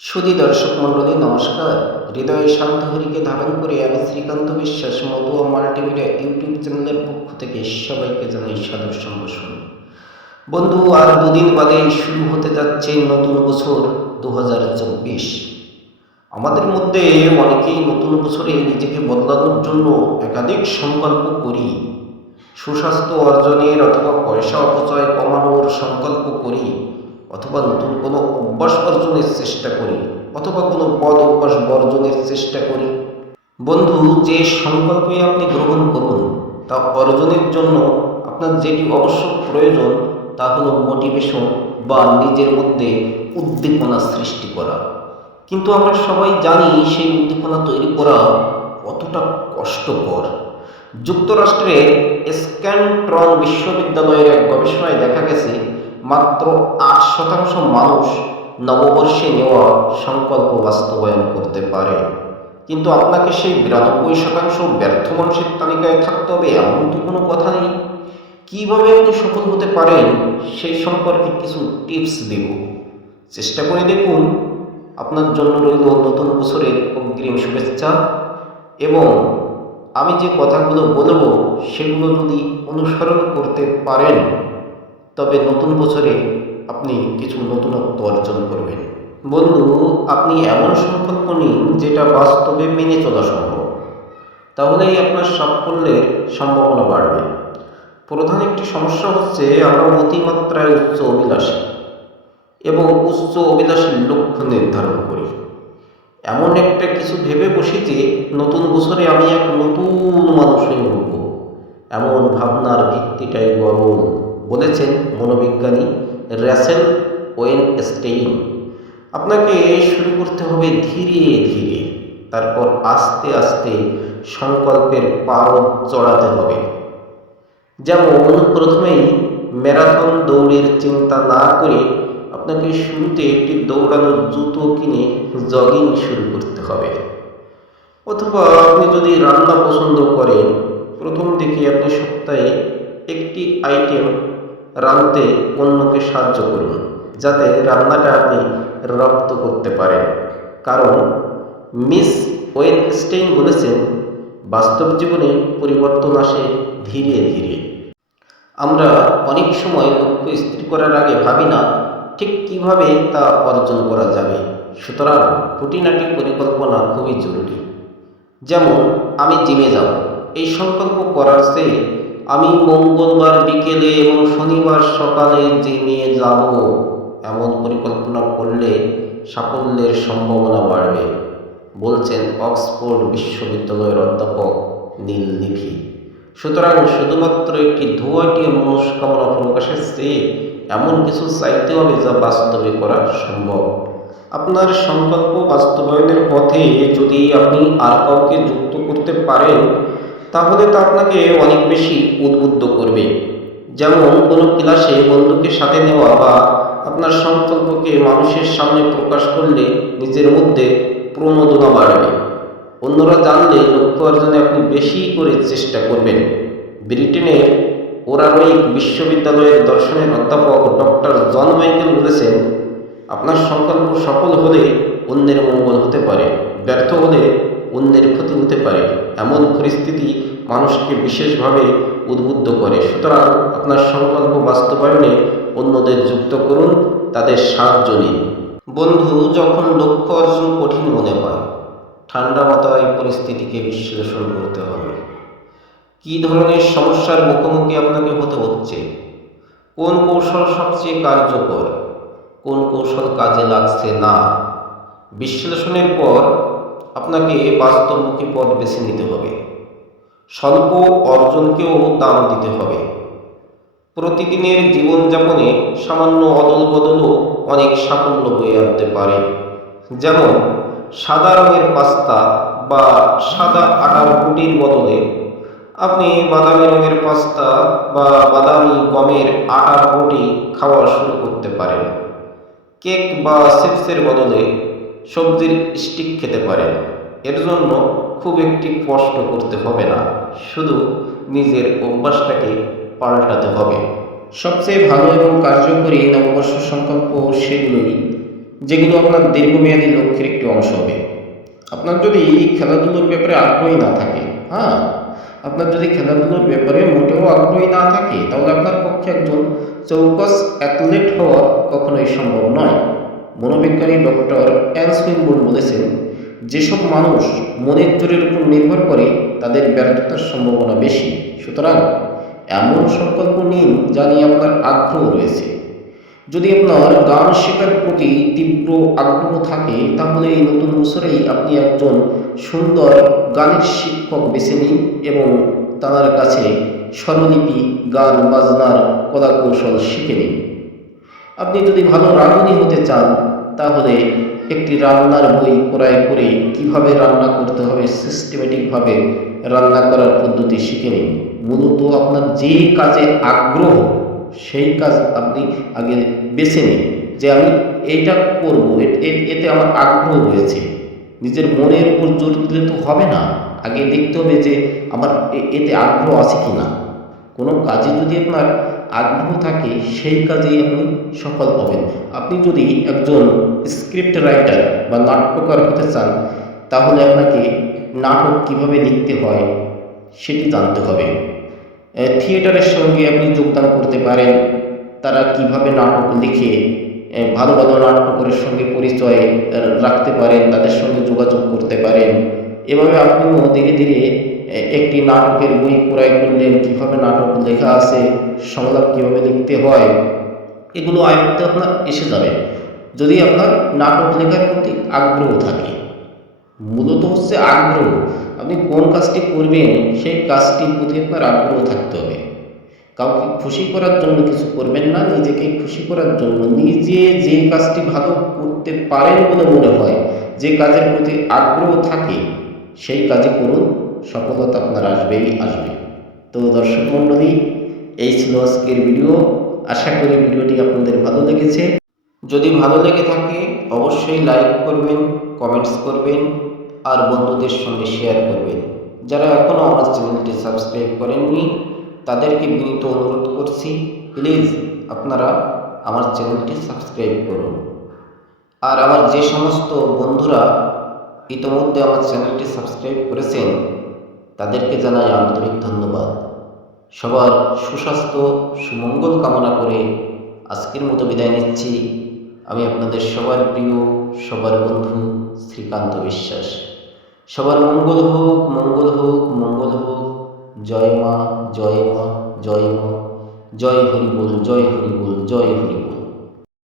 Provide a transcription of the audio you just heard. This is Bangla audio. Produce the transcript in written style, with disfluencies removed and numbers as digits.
সুধী দর্শক মণ্ডলী নমস্কার। হৃদয়ে শান্ত হরিকে ধারণ করে আমি শ্রীকান্ত বিশ্বাস মধুয়া মাল্টিমিডিয়া ইউটিউব চ্যানেলের পক্ষ থেকে সবাইকে জানাই সাদর সম্ভাষণ। বন্ধু, আর দুদিন বাদে শুরু হতে যাচ্ছে নতুন বছর 2024। আমাদের মধ্যে অনেকেই নতুন বছরে নিজেকে বদলানোর জন্য একাধিক সংকল্প করি। সুস্বাস্থ্য অর্জনের অথবা পয়সা অপচয় কমানোর সংকল্প করি, অথবা নতুন কোনো অভ্যাস অর্জনের চেষ্টা করি, অথবা কোনো বদ অভ্যাস বর্জনের চেষ্টা করি। বন্ধু, যে সংকল্পই আপনি গ্রহণ করুন তা অর্জনের জন্য আপনার যেটি অবশ্য প্রয়োজন তা হলো মোটিভেশন বা নিজের মধ্যে উদ্দীপনা সৃষ্টি করা। কিন্তু আমরা সবাই জানি সেই উদ্দীপনা তৈরি করা কতটা কষ্টকর। যুক্তরাষ্ট্রের স্ক্যানট্রন বিশ্ববিদ্যালয়ের এক গবেষণায় দেখা গেছে মাত্র 8% মানুষ নববর্ষে নেওয়া সংকল্প বাস্তবায়ন করতে পারে। কিন্তু আপনাকে সেই 92% ব্যর্থ মানুষের তালিকায় থাকতে হবে এমন তো কোনো কথা নেই। কীভাবে আপনি সফল হতে পারেন সেই সম্পর্কে কিছু টিপস দেব, চেষ্টা করে দেখুন। আপনার জন্য রইল নতুন বছরের অগ্রিম শুভেচ্ছা। এবং আমি যে কথাগুলো বলবো সেগুলো যদি অনুসরণ করতে পারেন তবে নতুন বছরে আপনি কিছু নতুনত্ব অর্জন করবেন। বন্ধু, আপনি এমন সংকল্প নিন যেটা বাস্তবে মেনে চলা সম্ভব, তাহলেই আপনার সাফল্যের সম্ভাবনা বাড়বে। প্রধান একটি সমস্যা হচ্ছে আমরা অতিমাত্রায় উচ্চ অভিলাষী এবং উচ্চ অভিলাষীর লক্ষ্য নির্ধারণ করি। এমন একটা কিছু ভেবে বসি যে নতুন বছরে আমি এক নতুন মানুষ হয়ে উঠব। এমন ভাবনার ভিত্তিটাই গরল, বলেছেন মনোবিজ্ঞানী র্যাসেল ওয়েনস্টেইন। আপনাকে শুরু করতে হবে ধীরে ধীরে, তারপর আস্তে আস্তে সংকল্পের পারদ চড়াতে হবে। যেমন প্রথমেই ম্যারাথন দৌড়ের চিন্তা না করে আপনাকে শুরুতে একটি দৌড়ানোর জুতো কিনে জগিং শুরু করতে হবে। অথবা আপনি যদি রান্না পছন্দ করেন, প্রথম দিকে আপনি সপ্তাহে একটি আইটেম রাঁধতে অন্যকে সাহায্য করুন, যাতে রান্নাটা আপনি রপ্ত করতে পারেন। কারণ মিস ওয়েনস্টেইন বলেছেন, বাস্তব জীবনে পরিবর্তন আসে ধীরে ধীরে। আমরা অনেক সময় লক্ষ্য স্থির করার আগে ভাবি না ঠিক কিভাবে তা অর্জন করা যাবে। সুতরাং খুঁটিনাটি পরিকল্পনা খুবই জরুরি। যেমন আমি জিমে যাব, এই সংকল্প করার চেয়ে আমি মঙ্গলবার বিকেলে এবং শনিবার সকালে জিমে যাব এমন পরিকল্পনা করলে সাফল্যের সম্ভাবনা বাড়বে, বলছেন অক্সফোর্ড বিশ্ববিদ্যালয়ের অধ্যাপক নীল লিভি। সুতরাং শুধুমাত্র একটি ধোঁয়াটিয়ে মনস্কামনা প্রকাশের চেয়ে এমন কিছু চাইতে হবে যা বাস্তবে করা সম্ভব। আপনার সংকল্প বাস্তবায়নের পথে যদি আপনি আর কাউকে যুক্ত করতে পারেন তাহলে তা আপনাকে অনেক বেশি উদ্বুদ্ধ করবে। যেমন কোনো ক্লাসে বন্ধুকে সাথে নেওয়া বা আপনার সংকল্পকে মানুষের সামনে প্রকাশ করলে নিজের মধ্যে প্রণোদনা বাড়বে। অন্যরা জানলে লক্ষ্য অর্জনে আপনি বেশি করে চেষ্টা করবেন। ব্রিটেনের ওরারউইক বিশ্ববিদ্যালয়ের দর্শনের অধ্যাপক ডক্টর জন মাইকেল বলেছেন, আপনার সংকল্প সফল হলে অন্যের মঙ্গল হতে পারে, ব্যর্থ হলে অন্যের ক্ষতি হতে পারে। এমন পরিস্থিতি মানুষকে বিশেষভাবে উদ্বুদ্ধ করে। সুতরাং আপনার সংকল্প বাস্তবায়নে অন্যদের যুক্ত করুন, তাদের সাহায্য নিন। বন্ধু, যখন লক্ষ্য অর্জন কঠিন মনে হয়, ঠান্ডা মাথায় পরিস্থিতিকে বিশ্লেষণ করতে হবে। কী ধরনের সমস্যার মুখোমুখি আপনাকে হতে হচ্ছে, কোন কৌশল সবচেয়ে কার্যকর, কোন কৌশল কাজে লাগছে না। বিশ্লেষণের পর আপনাকে বাস্তবমুখী পথ বেছে নিতে হবে। স্বল্প অর্জনকেও দাম দিতে হবে। প্রতিদিনের জীবনযাপনে সামান্য অদল বদলও অনেক সাফল্য বয়ে আনতে পারে। যেমন সাদা রঙের পাস্তা বা সাদা আটার রুটির বদলে আপনি বাদামি রঙের পাস্তা বা বাদামি গমের আটার রুটি খাওয়া শুরু করতে পারেন। কেক বা চিপসের বদলে সবজির স্টিক খেতে পারেন। এর জন্য খুব একটি কষ্ট করতে হবে না, শুধু নিজের অভ্যাসটাকে পাল্টাতে হবে। সবচেয়ে ভালো এবং কার্যকরী নববর্ষ সংকল্প সেগুলোই। যেগুলো আপনার দীর্ঘমেয়াদী লক্ষ্যের একটি অংশ হবে। আপনার যদি খেলাধুলোর ব্যাপারে আগ্রহী না থাকে, হ্যাঁ, আপনার যদি খেলাধুলোর ব্যাপারে মোটেও আগ্রহী না থাকে, তাহলে আপনার পক্ষে একজন চৌকস অ্যাথলেট হওয়া কখনোই সম্ভব নয়। মনোবিজ্ঞানী ডক্টর অ্যান সুইনবোর্ন বলেছেন, যেসব মানুষ মনের জোরের উপর নির্ভর করে তাদের ব্যর্থতার সম্ভাবনা বেশি। সুতরাং এমন সংকল্প নিন যা নিয়ে আপনার আগ্রহ রয়েছে। যদি আপনার গান শেখার প্রতি তীব্র আগ্রহ থাকে, তাহলে এই নতুন বছরেই আপনি একজন সুন্দর গানের শিক্ষক বেছে নিন এবং তার কাছে স্বরলিপি, গান বাজনার কলা কৌশল শিখে নিন। আপনি যদি ভালো রাঁধুনি হতে চান, তাহলে একটি রান্নার বই ক্রয় করে কিভাবে রান্না করতে হবে সিস্টেমেটিকভাবে রান্না করার পদ্ধতি শিখে নিন। মূলত আপনার যে কাজে আগ্রহ, সেই কাজ আপনি আগে বেছে নিন, যে আমি এইটা করব, এতে আমার আগ্রহ রয়েছে। নিজের মনের উপর জোর দিলে তো হবে না, আগে দেখতে হবে যে আমার এতে আগ্রহ আছে কি না। কোনো কাজে যদি আপনার আগ্রহ থাকে, সেই কাজেই আপনি সফল হবেন। আপনি যদি একজন স্ক্রিপ্ট রাইটার বা নাট্যকার হতে চান, তাহলে আপনাকে নাটক কিভাবে লিখতে হয় সেটি জানতে হবে। থিয়েটারের সঙ্গে আপনি যোগদান করতে পারেন, তারা কিভাবে নাটক লিখে ভালো ভালো নাট্যকারের সঙ্গে পরিচয় রাখতে পারেন, তাদের সঙ্গে যোগাযোগ করতে পারেন। এভাবে আপনিও ধীরে ধীরে একটি নাটকের বই ক্রয় করলেন, কীভাবে নাটক লেখা আছে, সংলাপ কীভাবে লিখতে হয়, এগুলো আয়ত্তে আপনার এসে যাবে, যদি আপনার নাটক লেখার প্রতি আগ্রহ থাকে। মূলত হচ্ছে আগ্রহ। আপনি কোন কাজটি করবেন সেই কাজটির প্রতি আপনার আগ্রহ থাকতে হবে। কাউকে খুশি করার জন্য কিছু করবেন না, নিজেকে খুশি করার জন্য। নিজে যে কাজটি ভালো করতে পারেন বলে মনে হয়, যে কাজের প্রতি আগ্রহ থাকে, সেই কাজে করুন, সফলতা আপনার আসবেই আসবে। তো দর্শক মণ্ডলী, এই ছিল আজকের ভিডিও। আশা করি ভিডিওটি আপনাদের ভালো লেগেছে। যদি ভালো লেগে থাকে, অবশ্যই লাইক করবেন, কমেন্টস করবেন আর বন্ধুদের সঙ্গে শেয়ার করবেন। যারা এখনও আমার চ্যানেলটি সাবস্ক্রাইব করেননি, তাদেরকে বিনীত অনুরোধ করছি, প্লিজ আপনারা আমার চ্যানেলটি সাবস্ক্রাইব করুন। আর আমার যে সমস্ত বন্ধুরা ইতোমধ্যে আমার চ্যানেলটি সাবস্ক্রাইব করেছেন, তাদেরকে জানাই আন্তরিক ধন্যবাদ। সবার সুস্বাস্থ্য, সুমঙ্গল কামনা করে আজকের মতো বিদায় নিচ্ছি। আমি আপনাদের সবার প্রিয়, সবার বন্ধু শ্রীকান্ত বিশ্বাস। সবার মঙ্গল হোক, মঙ্গল হোক, মঙ্গল হোক। জয় মা, জয় মা, জয় মা। জয় হরি বল, জয় হরি বল, জয় হরি বল।